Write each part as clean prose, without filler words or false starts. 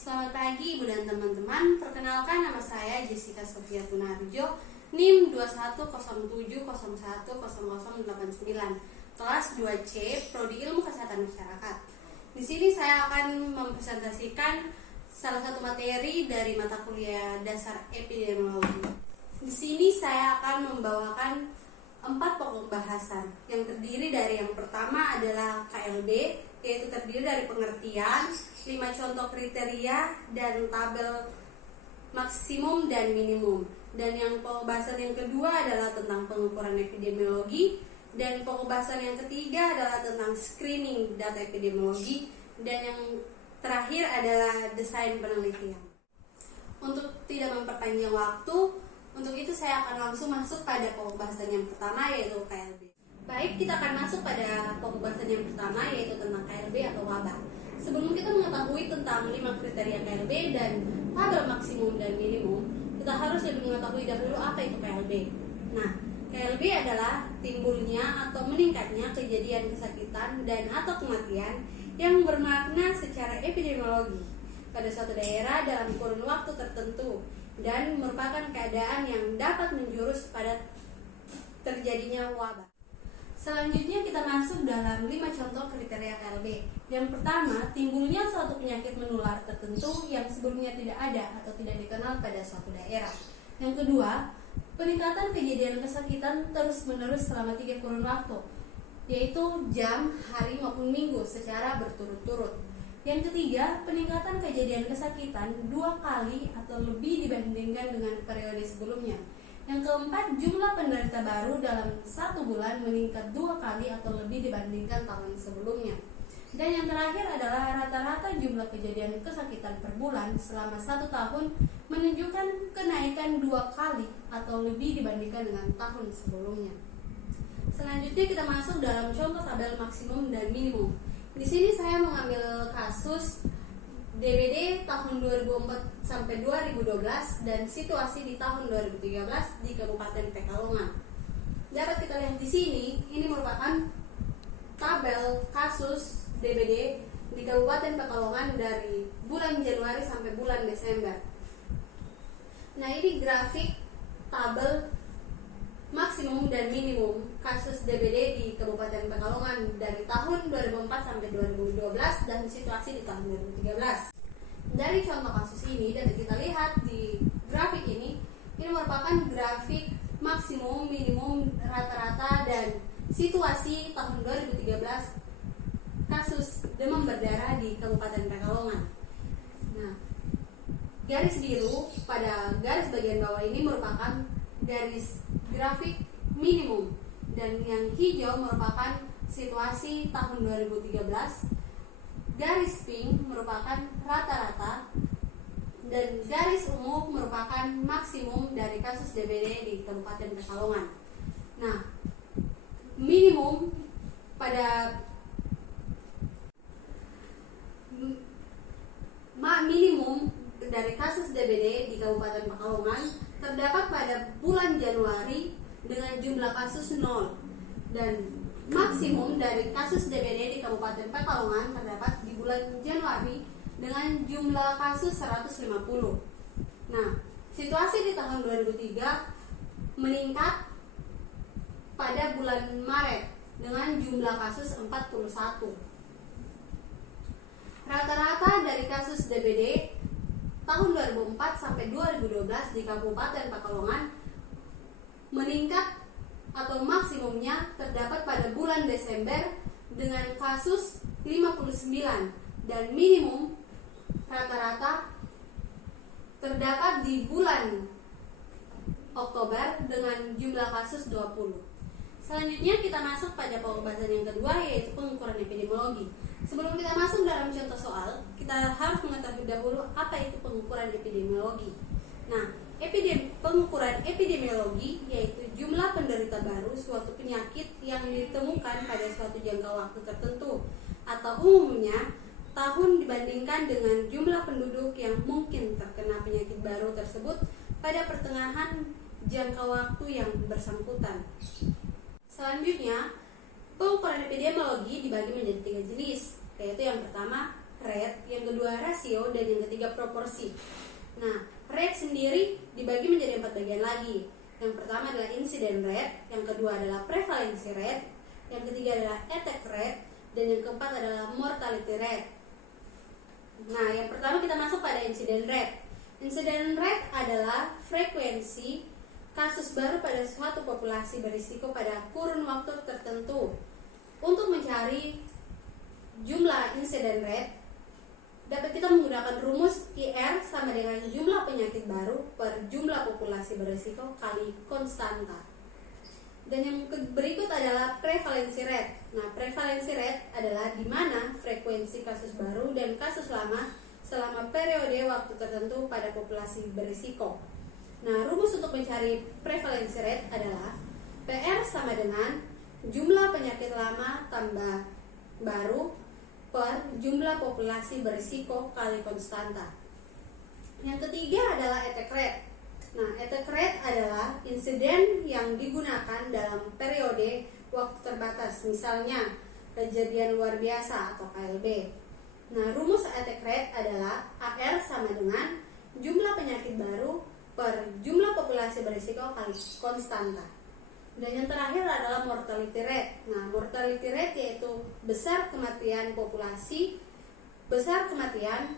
Selamat pagi Ibu dan teman-teman. Perkenalkan, nama saya Jessica Sofia Tunarjo, NIM 2107010089, kelas 2C, Prodi Ilmu Kesehatan Masyarakat. Di sini saya akan mempresentasikan salah satu materi dari mata kuliah dasar epidemiologi. Di sini saya akan membawakan 4 pokok bahasan yang terdiri dari yang pertama adalah KLB, yaitu terdiri dari pengertian, 5 contoh kriteria, dan tabel maksimum dan minimum. Dan yang pokok bahasan yang kedua adalah tentang pengukuran epidemiologi, dan pokok bahasan yang ketiga adalah tentang screening data epidemiologi, dan yang terakhir adalah desain penelitian. Untuk tidak memperpanjang waktu, untuk itu saya akan langsung masuk pada pokok bahasan yang pertama, yaitu KLB. Baik, kita akan masuk pada pokok bahasan yang pertama, yaitu tentang KLB atau wabah. Sebelum kita mengetahui tentang 5 kriteria KLB dan tabel maksimum dan minimum, kita harus lebih mengetahui dahulu apa itu KLB. Nah, KLB adalah timbulnya atau meningkatnya kejadian kesakitan dan atau kematian yang bermakna secara epidemiologi pada suatu daerah dalam kurun waktu tertentu dan merupakan keadaan yang dapat menjurus pada terjadinya wabah. Selanjutnya kita masuk dalam 5 contoh kriteria KLB. Yang pertama, timbulnya suatu penyakit menular tertentu yang sebelumnya tidak ada atau tidak dikenal pada suatu daerah. Yang kedua, peningkatan kejadian kesakitan terus-menerus selama 3 kurun waktu, yaitu jam, hari maupun minggu secara berturut-turut. Yang ketiga, peningkatan kejadian kesakitan 2 kali atau lebih dibandingkan dengan periode sebelumnya. Yang keempat, jumlah penderita baru dalam 1 bulan meningkat 2 kali atau lebih dibandingkan tahun sebelumnya. Dan yang terakhir adalah rata-rata jumlah kejadian kesakitan per bulan selama 1 tahun menunjukkan kenaikan 2 kali atau lebih dibandingkan dengan tahun sebelumnya. Selanjutnya kita masuk dalam contoh tabel maksimum dan minimum. Di sini saya mengambil kasus DBD tahun 2004 sampai 2012 dan situasi di tahun 2013 di Kabupaten Pekalongan. Dapat kita lihat di sini, ini merupakan tabel kasus DBD di Kabupaten Pekalongan dari bulan Januari sampai bulan Desember. Nah, ini grafik tabel maksimum dan minimum kasus DBD di Kabupaten Pekalongan dari tahun 2004 sampai 2012 dan situasi di tahun 2013. Dari contoh kasus ini dapat kita lihat di grafik ini merupakan grafik maksimum, minimum, rata-rata dan situasi tahun 2013 kasus demam berdarah di Kabupaten Pekalongan. Nah, garis biru pada garis bagian bawah ini merupakan garis grafik minimum dan yang hijau merupakan situasi tahun 2013, garis pink merupakan rata-rata dan garis ungu merupakan maksimum dari kasus DBD di Kabupaten Pekalongan. Nah, minimum dari kasus DBD di Kabupaten Pekalongan terdapat pada bulan Januari dengan jumlah kasus 0 dan maksimum dari kasus DBD di Kabupaten Pekalongan terdapat di bulan Januari dengan jumlah kasus 150. Nah, situasi di tahun 2003 meningkat pada bulan Maret dengan jumlah kasus 41. Rata-rata dari kasus DBD tahun 2004 sampai 2012 di Kabupaten Pekalongan meningkat atau maksimumnya terdapat pada bulan Desember dengan kasus 59 dan minimum rata-rata terdapat di bulan Oktober dengan jumlah kasus 20. Selanjutnya kita masuk pada pokok bahasan yang kedua, yaitu pengukuran epidemiologi. Sebelum kita masuk dalam contoh soal, kita harus mengetahui dahulu apa itu pengukuran epidemiologi. Nah, pengukuran epidemiologi yaitu jumlah penderita baru suatu penyakit yang ditemukan pada suatu jangka waktu tertentu atau umumnya tahun dibandingkan dengan jumlah penduduk yang mungkin terkena penyakit baru tersebut pada pertengahan jangka waktu yang bersangkutan. Selanjutnya, pengukuran epidemiologi dibagi menjadi 3 jenis, yaitu yang pertama rate, yang kedua rasio, dan yang ketiga proporsi. Nah, rate sendiri dibagi menjadi 4 bagian lagi. Yang pertama adalah incident rate, yang kedua adalah prevalency rate, yang ketiga adalah attack rate, dan yang keempat adalah mortality rate. Nah, yang pertama kita masuk pada incident rate. Incident rate adalah frekuensi kasus baru pada suatu populasi berisiko pada kurun waktu tertentu. Untuk mencari jumlah incident rate, dapat kita menggunakan rumus IR sama dengan jumlah penyakit baru per jumlah populasi berisiko kali konstanta. Dan yang berikut adalah prevalency rate. Nah, prevalency rate adalah di mana frekuensi kasus baru dan kasus lama selama periode waktu tertentu pada populasi berisiko. Nah, rumus untuk mencari prevalency rate adalah PR sama dengan jumlah penyakit lama tambah baru per jumlah populasi berisiko kali konstanta. Yang ketiga adalah attack rate. Nah, attack rate adalah insiden yang digunakan dalam periode waktu terbatas, misalnya kejadian luar biasa atau KLB. Nah, rumus attack rate adalah AR sama dengan jumlah penyakit baru per jumlah populasi berisiko kali konstanta. Dan yang terakhir adalah mortality rate. Nah, mortality rate yaitu besar kematian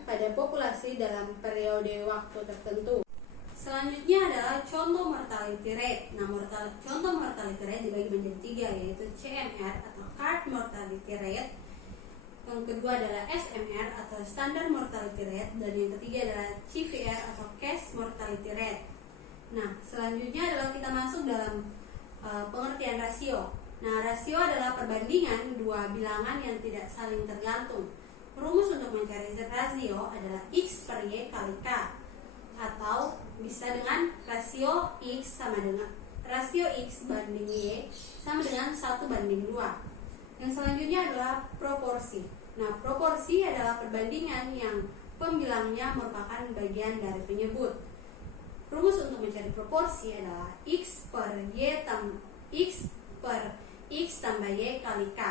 pada populasi dalam periode waktu tertentu. Selanjutnya adalah contoh mortality rate. Nah, contoh mortality rate dibagi menjadi 3, yaitu CMR atau Card Mortality Rate, yang kedua adalah SMR atau Standard Mortality Rate, dan yang ketiga adalah CVR atau Case Mortality Rate. Nah, selanjutnya adalah kita masuk dalam pengertian rasio. Nah, rasio adalah perbandingan dua bilangan yang tidak saling tergantung. Rumus untuk mencari rasio adalah X per Y kali K, atau bisa dengan rasio X banding Y sama dengan 1:2. Yang selanjutnya adalah proporsi. Nah, proporsi adalah perbandingan yang pembilangnya merupakan bagian dari penyebut. Rumus untuk mencari proporsi adalah X per X tambah Y kali K.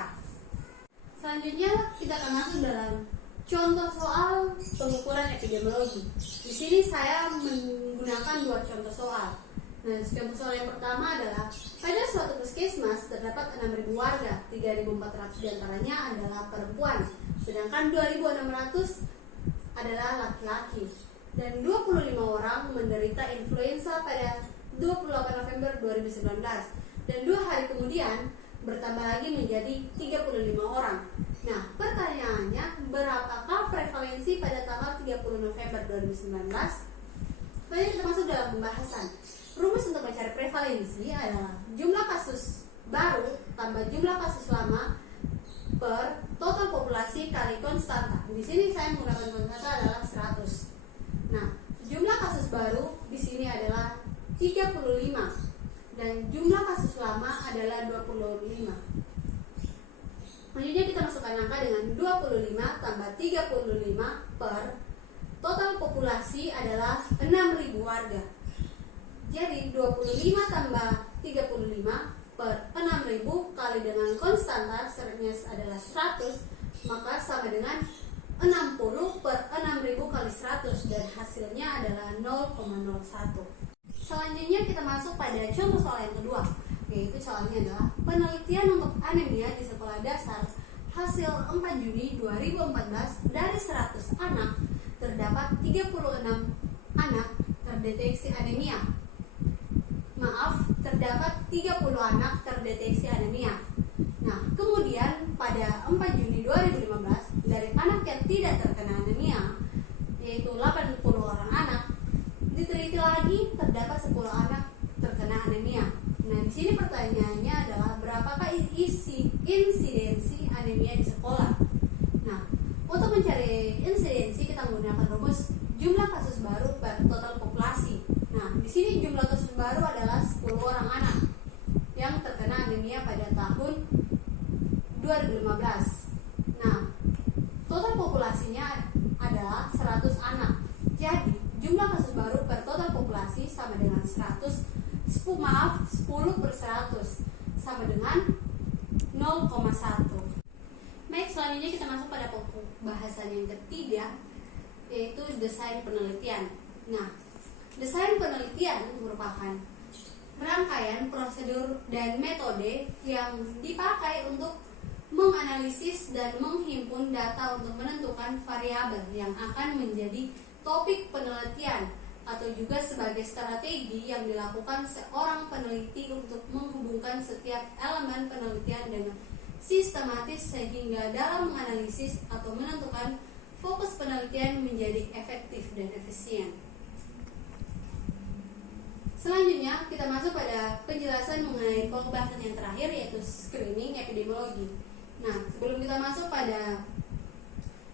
Selanjutnya kita akan masuk dalam contoh soal pengukuran epidemiologi. Di sini saya menggunakan 2 contoh soal. Nah, contoh soal yang pertama adalah pada suatu puskesmas terdapat 6.000 warga, 3.400 diantaranya adalah perempuan, sedangkan 2.600 adalah laki-laki, dan 25 orang menderita influenza pada 28 November 2019, dan 2 hari kemudian bertambah lagi menjadi 35 orang. Nah, pertanyaannya, berapakah prevalensi pada tanggal 30 November 2019? Mari kita masuk dalam pembahasan. Rumus untuk mencari prevalensi adalah jumlah kasus baru tambah jumlah kasus lama per total populasi kali konstanta. Di sini saya menggunakan konstanta adalah 100. Nah, jumlah kasus baru di sini adalah 35 dan jumlah kasus lama adalah 25. Selanjutnya kita masukkan angka dengan 25 tambah 35 per total populasi adalah 6.000 warga. Jadi 25 tambah 35 per 6.000 kali dengan konstanta seringnya adalah 100, maka sama dengan 60 per 6.000 kali 100, dan hasilnya adalah 0,01. Selanjutnya kita masuk pada contoh soal yang kedua, yaitu soalnya adalah penelitian untuk anemia di sekolah dasar. Hasil 4 Juni 2014 dari 100 anak terdapat 36 anak terdeteksi anemia. Terdapat 30 anak terdeteksi anemia. Nah, kemudian pada 4 Juni 2015 dari anak yang tidak terkena anemia, yaitu 80 orang anak, diteliti lagi terdapat 10 anak terkena anemia. Nah, di sini pertanyaannya adalah berapakah insidensi anemia di sekolah? Nah, untuk mencari insidensi kita menggunakan rumus jumlah kasus baru per total populasi. Nah, di sini jumlah kasus baru adalah 10 orang anak yang terkena anemia pada tahun 2015. Nah, total populasinya adalah 100 anak. Jadi, jumlah kasus baru per total populasi sama dengan 10 per 100 sama dengan 0,1. Baik, selanjutnya kita masuk pada pokok bahasan yang ketiga, yaitu desain penelitian. Nah, desain penelitian merupakan rangkaian prosedur dan metode yang dipakai untuk menganalisis dan menghimpun data untuk menentukan variabel yang akan menjadi topik penelitian, atau juga sebagai strategi yang dilakukan seorang peneliti untuk menghubungkan setiap elemen penelitian dengan sistematis sehingga dalam menganalisis atau menentukan fokus penelitian menjadi efektif dan efisien. Selanjutnya kita masuk pada penjelasan mengenai pembahasan yang terakhir, yaitu screening epidemiologi. Nah, sebelum kita masuk pada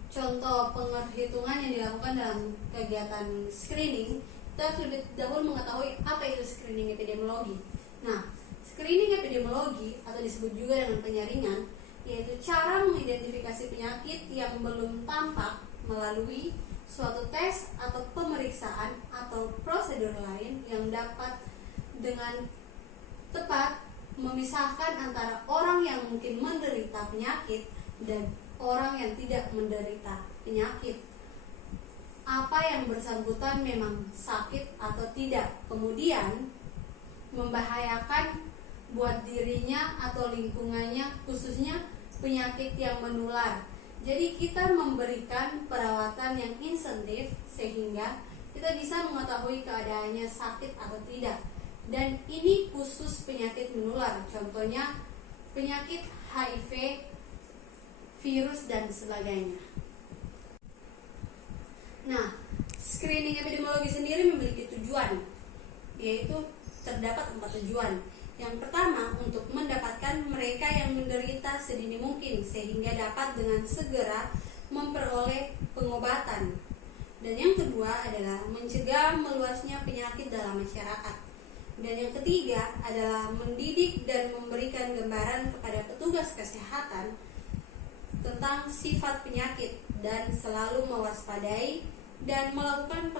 contoh penghitungan yang dilakukan dalam kegiatan screening, kita harus lebih dahulu mengetahui apa itu screening epidemiologi. Nah, screening epidemiologi atau disebut juga dengan penyaringan, yaitu cara mengidentifikasi penyakit yang belum tampak melalui suatu tes atau pemeriksaan atau prosedur lain yang dapat dengan tepat memisahkan antara orang yang mungkin menderita penyakit dan orang yang tidak menderita penyakit. Apa yang bersangkutan memang sakit atau tidak, kemudian membahayakan buat dirinya atau lingkungannya, khususnya penyakit yang menular. Jadi kita memberikan perawatan yang insentif sehingga kita bisa mengetahui keadaannya sakit atau tidak. Dan ini khusus penyakit menular, contohnya penyakit HIV, virus, dan sebagainya. Nah, screening epidemiologi sendiri memiliki tujuan, yaitu terdapat 4 tujuan. Yang pertama, untuk mendapatkan mereka yang menderita sedini mungkin sehingga dapat dengan segera memperoleh pengobatan. Dan yang kedua adalah mencegah meluasnya penyakit dalam masyarakat. Dan yang ketiga adalah mendidik dan memberikan gambaran kepada petugas kesehatan tentang sifat penyakit dan selalu mewaspadai dan melakukan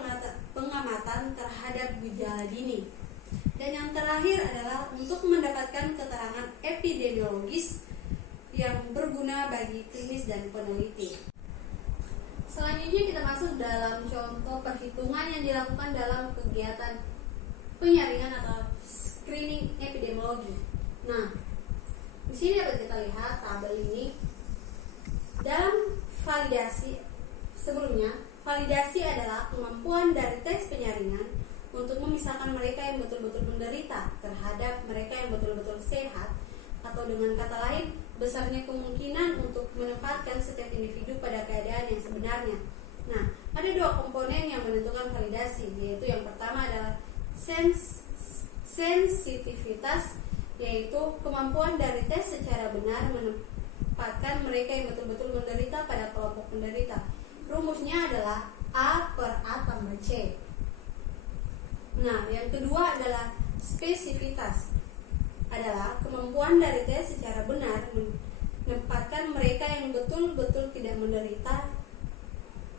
pengamatan terhadap gejala dini. Dan yang terakhir adalah untuk mendapatkan keterangan epidemiologis yang berguna bagi klinis dan peneliti. Selanjutnya kita masuk dalam contoh perhitungan yang dilakukan dalam kegiatan penyaringan atau screening epidemiologi. Nah, di sini dapat kita lihat tabel ini. Dalam validasi sebelumnya, validasi adalah kemampuan dari tes penyaringan untuk memisahkan mereka yang betul-betul menderita terhadap mereka yang betul-betul sehat, atau dengan kata lain, besarnya kemungkinan untuk menempatkan setiap individu pada keadaan yang sebenarnya. Nah, ada 2 komponen yang menentukan validasi, yaitu yang pertama adalah sensitivitas, yaitu kemampuan dari tes secara benar menempatkan mereka yang betul-betul menderita pada kelompok penderita. Rumusnya adalah A per A tambah C. Nah, yang kedua adalah spesifitas, adalah kemampuan dari tes secara benar menempatkan mereka yang betul-betul tidak menderita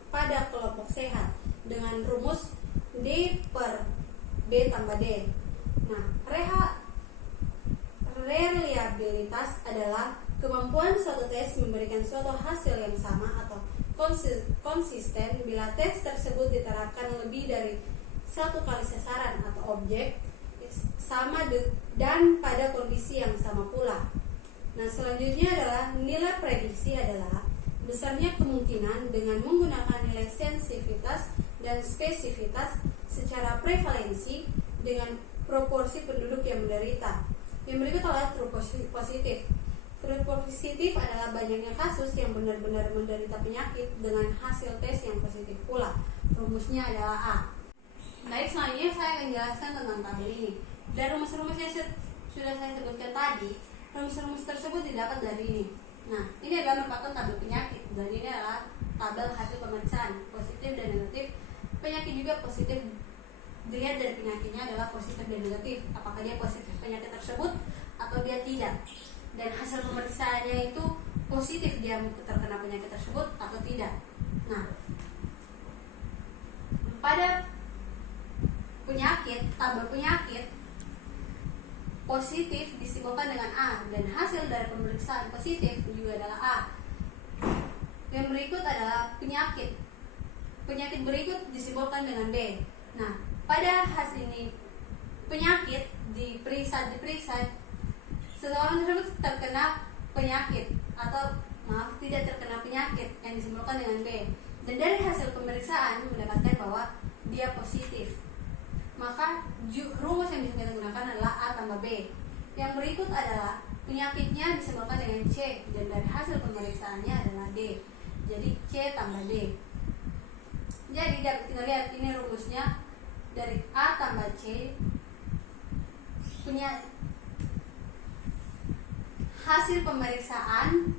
pada kelompok sehat dengan rumus D per B tambah D. Nah, reliabilitas adalah kemampuan suatu tes memberikan suatu hasil yang sama atau konsisten bila tes tersebut diterapkan lebih dari 1 kali sasaran atau objek sama dan pada kondisi yang sama pula. Nah, selanjutnya adalah nilai prediksi, adalah besarnya kemungkinan dengan menggunakan nilai sensitivitas dan spesifitas secara prevalensi dengan proporsi penduduk yang menderita. Yang berikut adalah true positif. True positif adalah banyaknya kasus yang benar-benar menderita penyakit dengan hasil tes yang positif pula. Rumusnya adalah A. Baik, selanjutnya saya akan jelaskan tentang tabel ini. Dari rumus-rumus yang sudah saya sebutkan tadi, rumus-rumus tersebut didapat dari ini. Nah, ini adalah merupakan tabel penyakit, dan ini adalah tabel hasil pemeriksaan positif dan negatif. Penyakit juga positif, dilihat dari penyakitnya adalah positif dan negatif, apakah dia positif penyakit tersebut atau dia tidak. Dan hasil pemeriksaannya itu positif dia terkena penyakit tersebut atau tidak. Nah, pada penyakit, tabel penyakit positif disimpulkan dengan A, dan hasil dari pemeriksaan positif juga adalah A. Yang berikut adalah penyakit. Penyakit berikut disimbolkan dengan B. Nah, pada hasil ini penyakit diperiksa, seseorang tersebut terkena penyakit atau tidak terkena penyakit yang disimbolkan dengan B. Dan dari hasil pemeriksaan mendapatkan bahwa dia positif. Maka rumus yang bisa kita gunakan adalah A tambah B. Yang berikut adalah penyakitnya disimbolkan dengan C, dan dari hasil pemeriksaannya adalah D. Jadi C tambah D. Jadi kita lihat ini rumusnya, dari A tambah C punya hasil pemeriksaan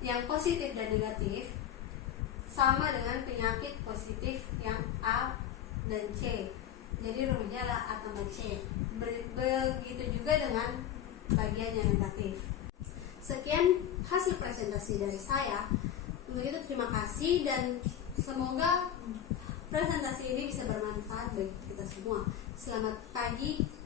yang positif dan negatif sama dengan penyakit positif yang A dan C. Jadi rumusnya adalah A tambah C. Begitu juga dengan bagian yang negatif. Sekian hasil presentasi dari saya. Untuk itu terima kasih dan semoga presentasi ini bisa bermanfaat bagi kita semua. Selamat pagi.